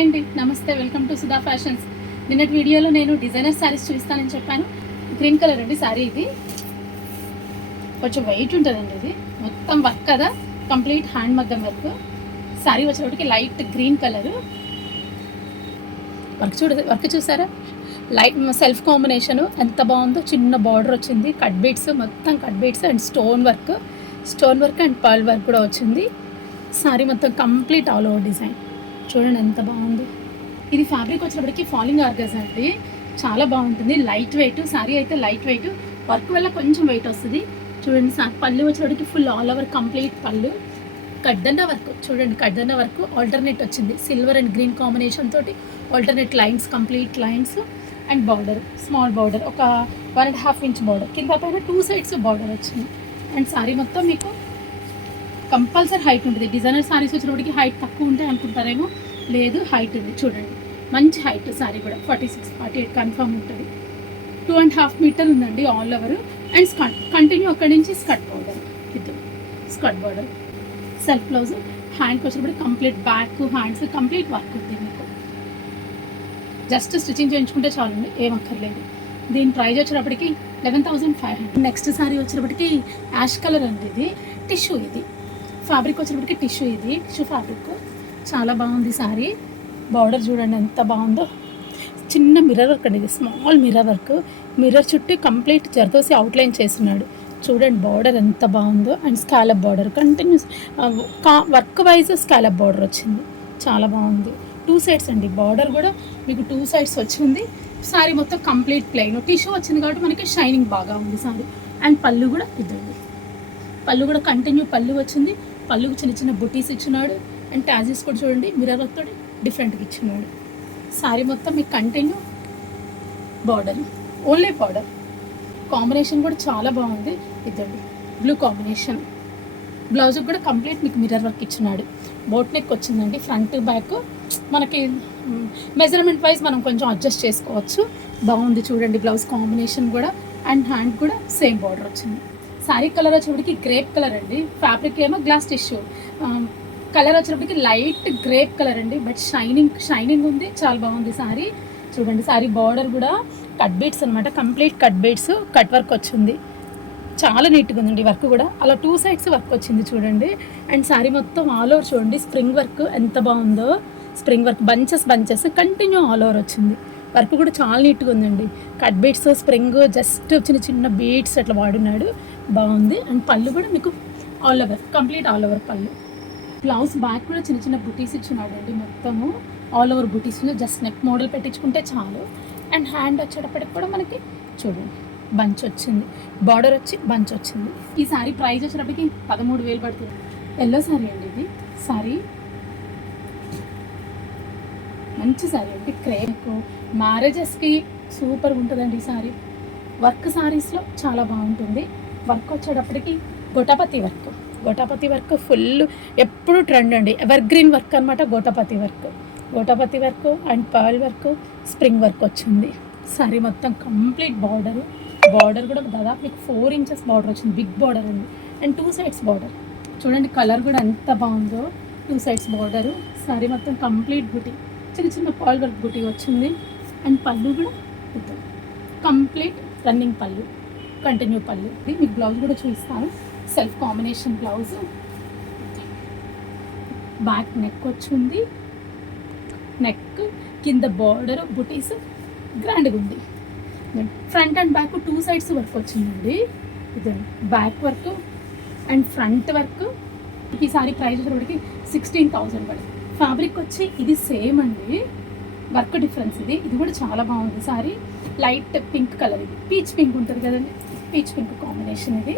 Hi అండి, నమస్తే. Welcome to Sudha fashions. నిన్నటి వీడియోలో నేను డిజైనర్ శారీస్ చూపిస్తానని చెప్పాను. గ్రీన్ కలర్ అండి శారీ. ఇది కొంచెం వెయిట్ ఉంటుందండి. ఇది మొత్తం వర్క్ కదా, కంప్లీట్ హ్యాండ్ మగ్గం వర్క్. శారీ వచ్చేటప్పటికి లైట్ గ్రీన్ కలరు. వర్క్ చూసారా? లైట్ సెల్ఫ్ కాంబినేషను ఎంత బాగుందో. చిన్న బార్డర్ వచ్చింది, కట్ బీట్స్, మొత్తం cut beats and stone work and pearl work కూడా వచ్చింది. శారీ మొత్తం కంప్లీట్ ఆల్ ఓవర్ డిజైన్ చూడండి ఎంత బాగుంది. ఇది ఫ్యాబ్రిక్ వచ్చేటప్పటికి ఫాలింగ్ ఆర్గన్స్ అండి, చాలా బాగుంటుంది. లైట్ వెయిట్ శారీ అయితే, లైట్ వెయిట్. వర్క్ వల్ల కొంచెం వెయిట్ వస్తుంది. చూడండి పళ్ళు వచ్చేటప్పటికి ఫుల్ ఆల్ ఓవర్ కంప్లీట్ పళ్ళు. కడ్దన్న వర్క్ చూడండి, కడ్దన్న వర్క్ ఆల్టర్నేట్ వచ్చింది. సిల్వర్ అండ్ గ్రీన్ కాంబినేషన్ తోటి alternate lines, complete lines and border, small border, ఒక 1.5 ఇంచ్ బార్డర్. కింద పైన 2 సైడ్స్ బార్డర్ వచ్చింది. అండ్ శారీ మొత్తం మీకు కంపల్సరీ హైట్ ఉంటుంది. డిజైనర్ శారీస్ వచ్చినప్పటికి హైట్ తక్కువ ఉంటాయి అనుకుంటారేమో, లేదు హైట్ ఉంది. చూడండి మంచి హైట్. శారీ కూడా 46-48 కన్ఫర్మ్ ఉంటుంది. 2.5 మీటర్ ఉందండి ఆల్ ఓవర్. అండ్ కంటిన్యూ అక్కడి నుంచి స్కర్ట్ బార్డర్, ఇది స్కర్ట్ బార్డర్. Self blouse. హ్యాండ్కి వచ్చినప్పుడు complete back, hands complete work ఉంది. మీకు జస్ట్ స్టిచ్చింగ్ చేయించుకుంటే చాలండి, ఏం అక్కర్లేదు. దీని ప్రైస్ వచ్చేటప్పటికి 11,500. నెక్స్ట్ శారీ వచ్చేటప్పటికి యాష్ కలర్ అండి. ఇది టిష్యూ. ఇది ఫ్యాబ్రిక్ వచ్చేటప్పటికి టిష్యూ. ఇది టిష్యూ ఫ్యాబ్రిక్ చాలా బాగుంది. శారీ బార్డర్ చూడండి ఎంత బాగుందో. చిన్న మిర్రర్ వర్క్ అండి, ఇది స్మాల్ మిర్రర్ వర్క్. మిర్రర్ చుట్టూ కంప్లీట్ జర్దోసి అవుట్లైన్ చేస్తున్నాడు. చూడండి బార్డర్ ఎంత బాగుందో. And scallop border continuous work wise scallop border వచ్చింది, చాలా బాగుంది. 2 సైడ్స్ అండి, బార్డర్ కూడా మీకు 2 సైడ్స్ వచ్చింది. శారీ మొత్తం కంప్లీట్ ప్లెయిన్. టిష్యూ వచ్చింది కాబట్టి మనకి షైనింగ్ బాగా ఉంది శారీ. అండ్ పళ్ళు కూడా ఇదండి, పళ్ళు కూడా కంటిన్యూ పళ్ళు వచ్చింది. పళ్ళుకి చిన్న చిన్న బుటీస్ ఇచ్చినాడు. అండ్ ట్యాజెస్ కూడా చూడండి మిర్రర్ వర్క్ తోటి డిఫరెంట్గా ఇచ్చినాడు. శారీ మొత్తం మీకు continue border, only border. Combination కూడా చాలా బాగుంది. ఇదండి బ్లూ కాంబినేషన్. బ్లౌజ్కి కూడా కంప్లీట్ మీకు మిర్రర్ వర్క్ ఇచ్చినాడు. బోట్ నెక్ వచ్చిందండి. ఫ్రంట్ బ్యాక్ మనకి మెజర్మెంట్ వైజ్ మనం కొంచెం అడ్జస్ట్ చేసుకోవచ్చు. బాగుంది చూడండి బ్లౌజ్ కాంబినేషన్ కూడా. అండ్ హ్యాండ్ కూడా సేమ్ బార్డర్ వచ్చింది. శారీ కలర్ వచ్చేప్పటికి గ్రేప్ కలర్ అండి. ఫ్యాబ్రిక్ ఏమో గ్లాస్ టిష్యూ. కలర్ వచ్చేటప్పటికి లైట్ గ్రేప్ కలర్ అండి, బట్ షైనింగ్ ఉంది, చాలా బాగుంది శారీ. చూడండి శారీ బార్డర్ కూడా కట్ బీట్స్ అనమాట, complete cut beats, cut work వచ్చింది. చాలా నీట్గా ఉందండి వర్క్ కూడా. అలా 2 సైడ్స్ వర్క్ వచ్చింది చూడండి. అండ్ శారీ మొత్తం ఆల్ ఓవర్ చూడండి స్ప్రింగ్ వర్క్ ఎంత బాగుందో. Spring work bunches continue all over వచ్చింది. వర్క్ కూడా చాలా నీట్గా ఉందండి. కట్ బీట్స్, స్ప్రింగ్, జస్ట్ చిన్న బీట్స్ అట్లా వాడినాడు, బాగుంది. అండ్ పళ్ళు కూడా మీకు all over, complete all over పళ్ళు. బ్లౌజ్ బ్యాక్ కూడా చిన్న బుటీస్ ఇచ్చినాడు అండి, మొత్తము ఆల్ ఓవర్ బుటీస్. జస్ట్ నెక్ మోడల్ పెట్టించుకుంటే చాలు. అండ్ హ్యాండ్ వచ్చేటప్పటికి కూడా మనకి చూడండి బంచ్ వచ్చింది, బార్డర్ వచ్చి బంచ్ వచ్చింది. ఈ శారీ ప్రైస్ వచ్చేటప్పటికి 13,000 పడుతుంది. ఎల్లో శారీ అండి ఇది. శారీ మంచి శారీ అండి, క్రేప్ మ్యారేజెస్కి సూపర్గా ఉంటుందండి ఈ శారీ. వర్క్ శారీస్లో చాలా బాగుంటుంది. వర్క్ వచ్చేటప్పటికి గోటాపతి వర్క్ ఫుల్ ఎప్పుడు ట్రెండ్ అండి. ఎవర్ గ్రీన్ వర్క్ అనమాట. Gota patti work and pearl work, spring work వచ్చింది. శారీ మొత్తం కంప్లీట్ బార్డర్ కూడా దాదాపు మీకు 4 ఇంచెస్ బార్డర్ వచ్చింది, బిగ్ బార్డర్ అండి. అండ్ 2 సైడ్స్ బార్డర్ చూడండి. కలర్ కూడా ఎంత బాగుందో. 2 సైడ్స్ బార్డరు. శారీ మొత్తం కంప్లీట్ బుటీ, చిన్న పర్ల్ వర్క్ బుటీ వచ్చింది. అండ్ పళ్ళు కూడా కంప్లీట్ రన్నింగ్ పళ్ళు, కంటిన్యూ పళ్ళు. ఇది మీకు బ్లౌజ్ కూడా చూపిస్తాను. Self combination blouse. Back neck వచ్చింది, నెక్ కింద బార్డర్ బుటీస్ గ్రాండ్గా ఉంది. Front and back 2 sides work వచ్చిందండి. ఇదండి back work and front work. ఈ సారీ ప్రైస్ వచ్చేటప్పటికి 16,000 పడుతుంది. ఫ్యాబ్రిక్ వచ్చి ఇది సేమ్ అండి, వర్క్ డిఫరెన్స్. ఇది కూడా చాలా బాగుంది సారీ. లైట్ పింక్ కలర్, ఇది పీచ్ పింక్ ఉంటుంది కదండి, పీచ్ పింక్ కాంబినేషన్. ఇది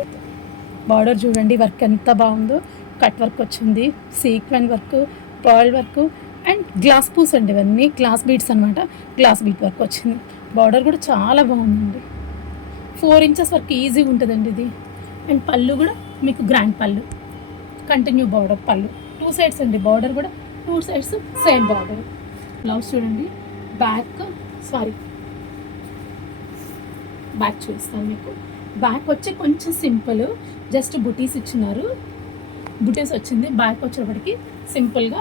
బార్డర్ చూడండి వర్క్ ఎంత బాగుందో. కట్ వర్క్ వచ్చింది, sequin work, pearl work and glass పూస్ అండి. ఇవన్నీ గ్లాస్ బీడ్స్ అనమాట. గ్లాస్ బీట్ వర్క్ వచ్చింది. బార్డర్ కూడా చాలా బాగుందండి. 4 ఇంచెస్ వర్క్ ఈజీగా ఉంటుందండి ఇది. అండ్ పళ్ళు కూడా మీకు గ్రాండ్ పళ్ళు, కంటిన్యూ బార్డర్ పళ్ళు. 2 సైడ్స్ అండి, బార్డర్ కూడా 2 సైడ్స్ సేమ్ బార్డర్. బ్లౌజ్ చూడండి. బ్యాక్ చూపిస్తాను మీకు. బ్యాక్ వచ్చి కొంచెం సింపుల్, జస్ట్ బుటీస్ ఇచ్చినారు, బుటీస్ వచ్చింది. బ్యాక్ వచ్చేటప్పటికి సింపుల్గా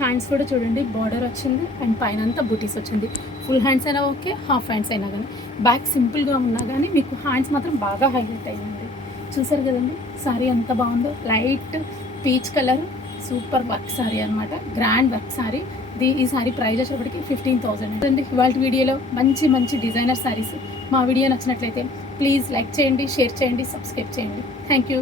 హ్యాండ్స్ కూడా చూడండి బార్డర్ వచ్చింది అండ్ పైన అంతా బూటీస్ వచ్చింది. ఫుల్ హ్యాండ్స్ అయినా ఓకే, హాఫ్ హ్యాండ్స్ అయినా కానీ. బ్యాక్ సింపుల్గా ఉన్నా కానీ మీకు హ్యాండ్స్ మాత్రం బాగా హైలైట్ అయ్యింది. చూసారు కదండి సారీ ఎంత బాగుందో. Light peach colour super work sorry అనమాట, గ్రాండ్ వర్క్ సారీ. ఈ సారీ ప్రైస్ వచ్చేటప్పటికి 15,000 అండి. ఇవాళ వీడియోలో మంచి మంచి డిజైనర్ సారీస్. మా వీడియో నచ్చినట్లయితే ప్లీజ్ లైక్ చేయండి, షేర్ చేయండి, సబ్స్క్రైబ్ చేయండి. Thank you.